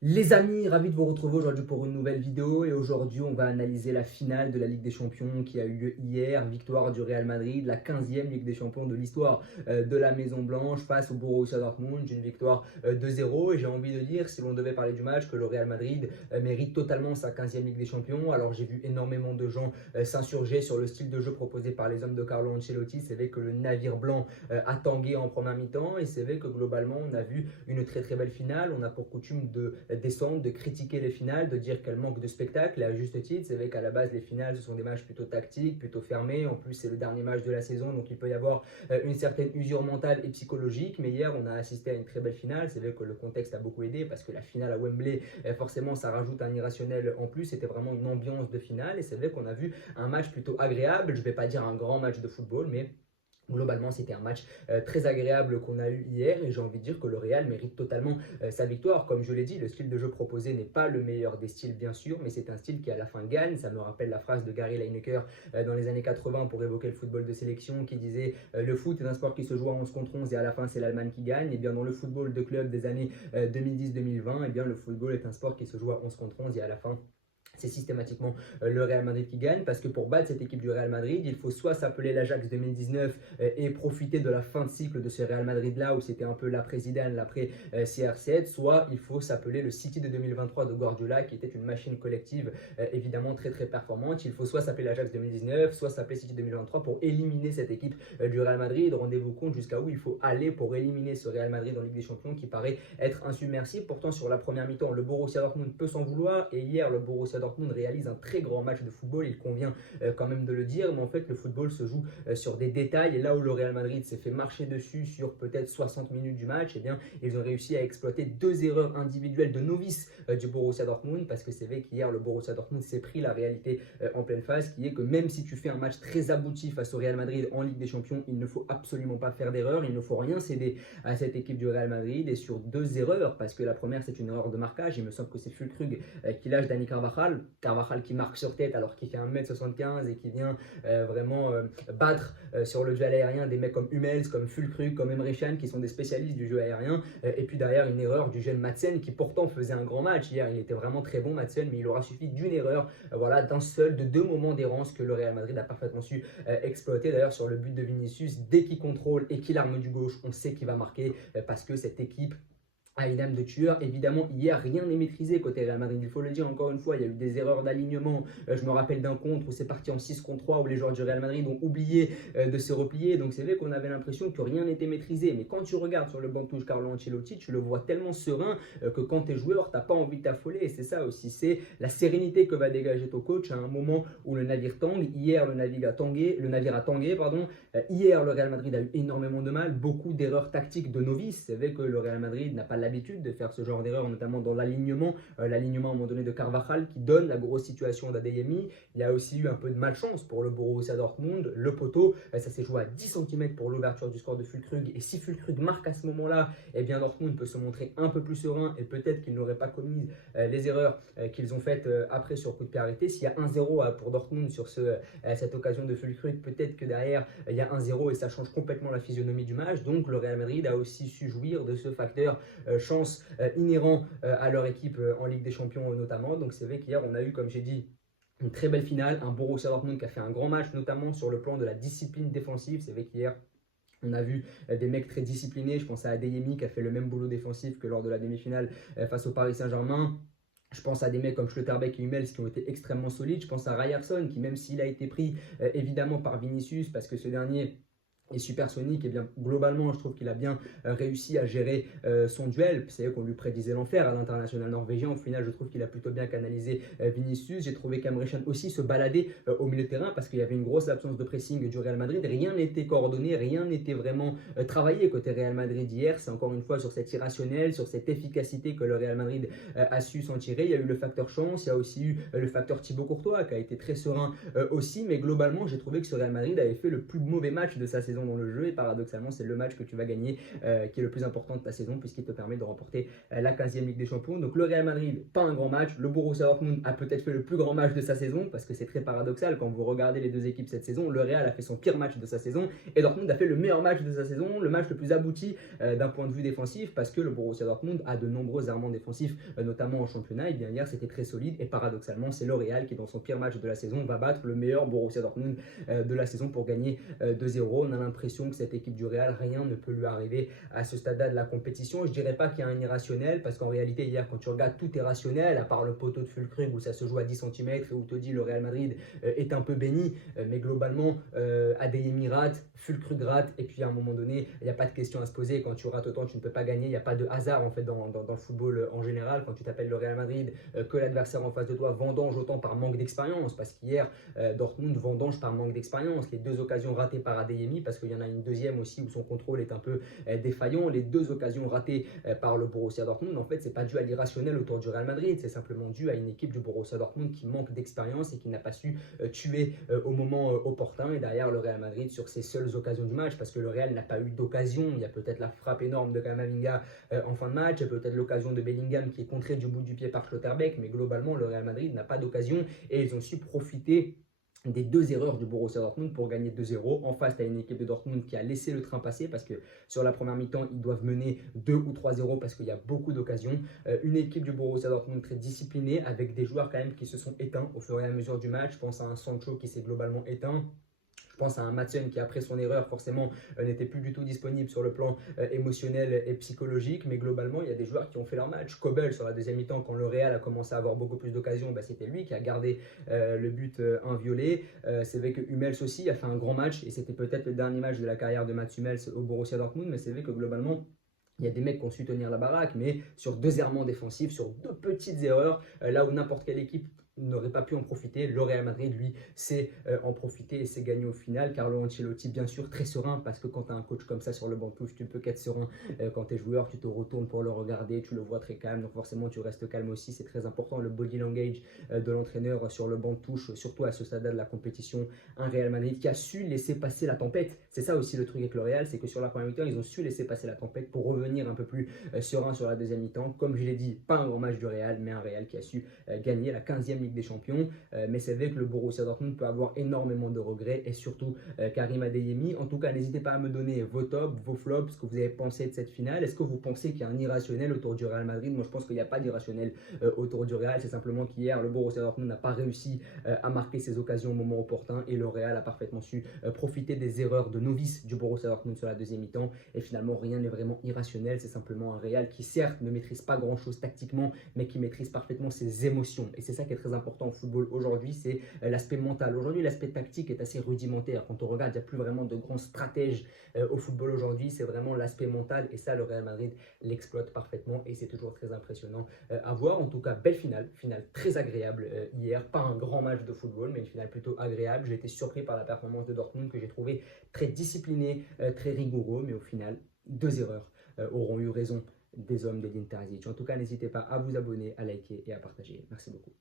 Les amis, ravi de vous retrouver aujourd'hui pour une nouvelle vidéo et aujourd'hui on va analyser la finale de la Ligue des Champions qui a eu lieu hier, victoire du Real Madrid, la 15e Ligue des Champions de l'histoire de la Maison Blanche face au Borussia Dortmund, une victoire 2-0 et j'ai envie de dire, si l'on devait parler du match, que le Real Madrid mérite totalement sa 15e Ligue des Champions. Alors j'ai vu énormément de gens s'insurger sur le style de jeu proposé par les hommes de Carlo Ancelotti. C'est vrai que le navire blanc a tangué en première mi-temps et c'est vrai que globalement on a vu une très très belle finale. On a pour coutume de descendre, de critiquer les finales, de dire qu'elles manquent de spectacle, et à juste titre. C'est vrai qu'à la base les finales ce sont des matchs plutôt tactiques, plutôt fermés, en plus c'est le dernier match de la saison, donc il peut y avoir une certaine usure mentale et psychologique. Mais hier on a assisté à une très belle finale. C'est vrai que le contexte a beaucoup aidé parce que la finale à Wembley, forcément ça rajoute un irrationnel en plus. C'était vraiment une ambiance de finale et c'est vrai qu'on a vu un match plutôt agréable. Je ne vais pas dire un grand match de football, mais globalement, c'était un match très agréable qu'on a eu hier et j'ai envie de dire que le Real mérite totalement sa victoire. Comme je l'ai dit, le style de jeu proposé n'est pas le meilleur des styles, bien sûr, mais c'est un style qui à la fin gagne. Ça me rappelle la phrase de Gary Lineker dans les années 80 pour évoquer le football de sélection qui disait le foot est un sport qui se joue à 11 contre 11 et à la fin c'est l'Allemagne qui gagne. Et bien dans le football de club des années 2010-2020, et bien le football est un sport qui se joue à 11 contre 11 et à la fin c'est systématiquement le Real Madrid qui gagne, parce que pour battre cette équipe du Real Madrid, il faut soit s'appeler l'Ajax 2019 et profiter de la fin de cycle de ce Real Madrid-là, où c'était un peu l'après-Zidane, l'après-CR7, soit il faut s'appeler le City de 2023 de Guardiola, qui était une machine collective évidemment très très performante. Il faut soit s'appeler l'Ajax 2019, soit s'appeler City 2023 pour éliminer cette équipe du Real Madrid. Rendez-vous compte jusqu'à où il faut aller pour éliminer ce Real Madrid en Ligue des Champions qui paraît être insubmersible. Pourtant sur la première mi-temps, le Borussia Dortmund peut s'en vouloir, et hier le Borussia Dortmund réalise un très grand match de football, il convient quand même de le dire, mais en fait le football se joue sur des détails, et là où le Real Madrid s'est fait marcher dessus sur peut-être 60 minutes du match, eh bien ils ont réussi à exploiter deux erreurs individuelles de novices du Borussia Dortmund, parce que c'est vrai qu'hier le Borussia Dortmund s'est pris la réalité en pleine face, qui est que même si tu fais un match très abouti face au Real Madrid en Ligue des Champions, il ne faut absolument pas faire d'erreur, il ne faut rien céder à cette équipe du Real Madrid, et sur deux erreurs, parce que la première c'est une erreur de marquage, il me semble que c'est Füllkrug qui lâche Dani Carvajal qui marque sur tête alors qu'il fait 1m75 et qui vient vraiment battre sur le jeu aérien des mecs comme Hummels, comme Füllkrug, comme Emre Can qui sont des spécialistes du jeu aérien. Et puis derrière une erreur du jeune Madsen qui pourtant faisait un grand match hier, il était vraiment très bon Madsen, mais il aura suffi d'une erreur, voilà, d'un seul, de deux moments d'errance que le Real Madrid a parfaitement su exploiter. D'ailleurs sur le but de Vinicius, dès qu'il contrôle et qu'il arme du gauche, on sait qu'il va marquer parce que cette équipe a une âme de tueur. Évidemment, hier, rien n'est maîtrisé côté Real Madrid. Il faut le dire encore une fois, il y a eu des erreurs d'alignement. Je me rappelle d'un contre où c'est parti en 6 contre 3, où les joueurs du Real Madrid ont oublié de se replier. Donc c'est vrai qu'on avait l'impression que rien n'était maîtrisé. Mais quand tu regardes sur le banc de touche Carlo Ancelotti, tu le vois tellement serein que quand tu es joueur, tu n'as pas envie de t'affoler. Et c'est ça aussi, c'est la sérénité que va dégager ton coach à un moment où le navire tangue. Hier, le navire a tangué, pardon. Hier, le Real Madrid a eu énormément de mal, beaucoup d'erreurs tactiques de novices. C'est vrai que le Real Madrid n'a pas l'habitude de faire ce genre d'erreur, notamment dans l'alignement. L'alignement à un moment donné de Carvajal qui donne la grosse situation d'Adeyemi. Il y a aussi eu un peu de malchance pour le Borussia Dortmund. Le poteau, ça s'est joué à 10 cm pour l'ouverture du score de Füllkrug. Et si Füllkrug marque à ce moment-là, eh bien Dortmund peut se montrer un peu plus serein et peut-être qu'ils n'auraient pas commis les erreurs qu'ils ont faites après sur coup de pied arrêté. S'il y a 1-0 pour Dortmund sur cette occasion de Füllkrug, peut-être que derrière il y a 1-0 et ça change complètement la physionomie du match. Donc le Real Madrid a aussi su jouir de ce facteur chance inhérent à leur équipe en Ligue des Champions notamment. Donc c'est vrai qu'hier on a eu, comme j'ai dit, une très belle finale, un Borussia Dortmund qui a fait un grand match, notamment sur le plan de la discipline défensive. C'est vrai qu'hier on a vu des mecs très disciplinés. Je pense à Adeyemi qui a fait le même boulot défensif que lors de la demi-finale face au Paris Saint-Germain. Je pense à des mecs comme Schlotterbeck et Hummels qui ont été extrêmement solides. Je pense à Ryerson qui, même s'il a été pris évidemment par Vinicius, parce que ce dernier est supersonique, et bien globalement je trouve qu'il a bien réussi à gérer son duel. C'est vrai qu'on lui prédisait l'enfer à l'international norvégien. Au final je trouve qu'il a plutôt bien canalisé Vinicius. J'ai trouvé qu'Emre Can aussi se baladait au milieu de terrain parce qu'il y avait une grosse absence de pressing du Real Madrid. Rien n'était coordonné, rien n'était vraiment travaillé côté Real Madrid hier. C'est encore une fois sur cette irrationnel, sur cette efficacité que le Real Madrid a su s'en tirer. Il y a eu le facteur chance, il y a aussi eu le facteur Thibaut Courtois qui a été très serein aussi, mais globalement j'ai trouvé que ce Real Madrid avait fait le plus mauvais match de sa saison saison dans le jeu et paradoxalement c'est le match que tu vas gagner qui est le plus important de ta saison puisqu'il te permet de remporter la 15e Ligue des Champions. Donc le Real Madrid, pas un grand match. Le Borussia Dortmund a peut-être fait le plus grand match de sa saison parce que c'est très paradoxal quand vous regardez les deux équipes cette saison. Le Real a fait son pire match de sa saison et Dortmund a fait le meilleur match de sa saison, le match le plus abouti d'un point de vue défensif parce que le Borussia Dortmund a de nombreux errements défensifs, notamment en championnat. Et bien hier c'était très solide et paradoxalement c'est le Real qui dans son pire match de la saison va battre le meilleur Borussia Dortmund de la saison pour gagner 2-0. On a l'impression que cette équipe du Real, rien ne peut lui arriver à ce stade-là de la compétition. Je dirais pas qu'il y a un irrationnel parce qu'en réalité hier quand tu regardes tout est rationnel à part le poteau de Füllkrug où ça se joue à 10 cm et où te dit le Real Madrid est un peu béni, mais globalement Adeyemi rate, Füllkrug rate et puis à un moment donné il n'y a pas de question à se poser. Quand tu rates autant tu ne peux pas gagner, il n'y a pas de hasard en fait dans le football en général. Quand tu t'appelles le Real Madrid, que l'adversaire en face de toi vendange autant par manque d'expérience parce qu'hier Dortmund vendange par manque d'expérience. Les deux occasions ratées par Adeyemi parce qu'il y en a une deuxième aussi où son contrôle est un peu défaillant. Les deux occasions ratées par le Borussia Dortmund, en fait, c'est pas dû à l'irrationnel autour du Real Madrid, c'est simplement dû à une équipe du Borussia Dortmund qui manque d'expérience et qui n'a pas su tuer au moment opportun. Et derrière le Real Madrid sur ses seules occasions du match, parce que le Real n'a pas eu d'occasion. Il y a peut-être la frappe énorme de Camavinga en fin de match, et peut-être l'occasion de Bellingham qui est contrée du bout du pied par Schlotterbeck, mais globalement le Real Madrid n'a pas d'occasion et ils ont su profiter des deux erreurs du Borussia Dortmund pour gagner 2-0. En face, tu as une équipe de Dortmund qui a laissé le train passer parce que sur la première mi-temps, ils doivent mener 2 ou 3-0 parce qu'il y a beaucoup d'occasions. Une équipe du Borussia Dortmund très disciplinée avec des joueurs quand même qui se sont éteints au fur et à mesure du match. Je pense à un Sancho qui s'est globalement éteint. Je pense à un Madsen qui, après son erreur, forcément, n'était plus du tout disponible sur le plan émotionnel et psychologique. Mais globalement, il y a des joueurs qui ont fait leur match. Kobel, sur la deuxième mi-temps, quand le Real a commencé à avoir beaucoup plus d'occasions, c'était lui qui a gardé le but inviolé. C'est vrai que Hummels aussi a fait un grand match et c'était peut-être le dernier match de la carrière de Mats Hummels au Borussia Dortmund. Mais c'est vrai que globalement, il y a des mecs qui ont su tenir la baraque, mais sur deux errements défensifs, sur deux petites erreurs, là où n'importe quelle équipe n'aurait pas pu en profiter. Le Real Madrid, lui, sait en profiter et s'est gagné au final. Carlo Ancelotti, bien sûr, très serein, parce que quand tu as un coach comme ça sur le banc de touche, tu ne peux qu'être serein. Quand tu es joueur, tu te retournes pour le regarder, tu le vois très calme, donc forcément tu restes calme aussi, c'est très important. Le body language de l'entraîneur sur le banc de touche, surtout à ce stade-là de la compétition. Un Real Madrid qui a su laisser passer la tempête. C'est ça aussi le truc avec le Real, c'est que sur la première mi-temps, ils ont su laisser passer la tempête pour revenir un peu plus serein sur la deuxième mi-temps. Comme je l'ai dit, pas un grand match du Real, mais un Real qui a su gagner la 15e Ligue des Champions. Mais c'est vrai que le Borussia Dortmund peut avoir énormément de regrets et surtout Karim Adeyemi. En tout cas, n'hésitez pas à me donner vos tops, vos flops, ce que vous avez pensé de cette finale. Est-ce que vous pensez qu'il y a un irrationnel autour du Real Madrid? Moi, je pense qu'il n'y a pas d'irrationnel autour du Real. C'est simplement qu'hier, le Borussia Dortmund n'a pas réussi à marquer ses occasions au moment opportun et le Real a parfaitement su profiter des erreurs de novice du Borussia Dortmund sur la deuxième mi-temps. Et finalement, rien n'est vraiment irrationnel. C'est simplement un Real qui, certes, ne maîtrise pas grand-chose tactiquement, mais qui maîtrise parfaitement ses émotions. Et c'est ça qui est très important au football aujourd'hui, c'est l'aspect mental. Aujourd'hui, l'aspect tactique est assez rudimentaire. Quand on regarde, il n'y a plus vraiment de grands stratèges au football aujourd'hui. C'est vraiment l'aspect mental. Et ça, le Real Madrid l'exploite parfaitement. Et c'est toujours très impressionnant à voir. En tout cas, belle finale. Finale très agréable hier. Pas un grand match de football, mais une finale plutôt agréable. J'ai été surpris par la performance de Dortmund que j'ai trouvé très discipliné, très rigoureux. Mais au final, deux erreurs auront eu raison des hommes d'Edin Terzic. En tout cas, n'hésitez pas à vous abonner, à liker et à partager. Merci beaucoup.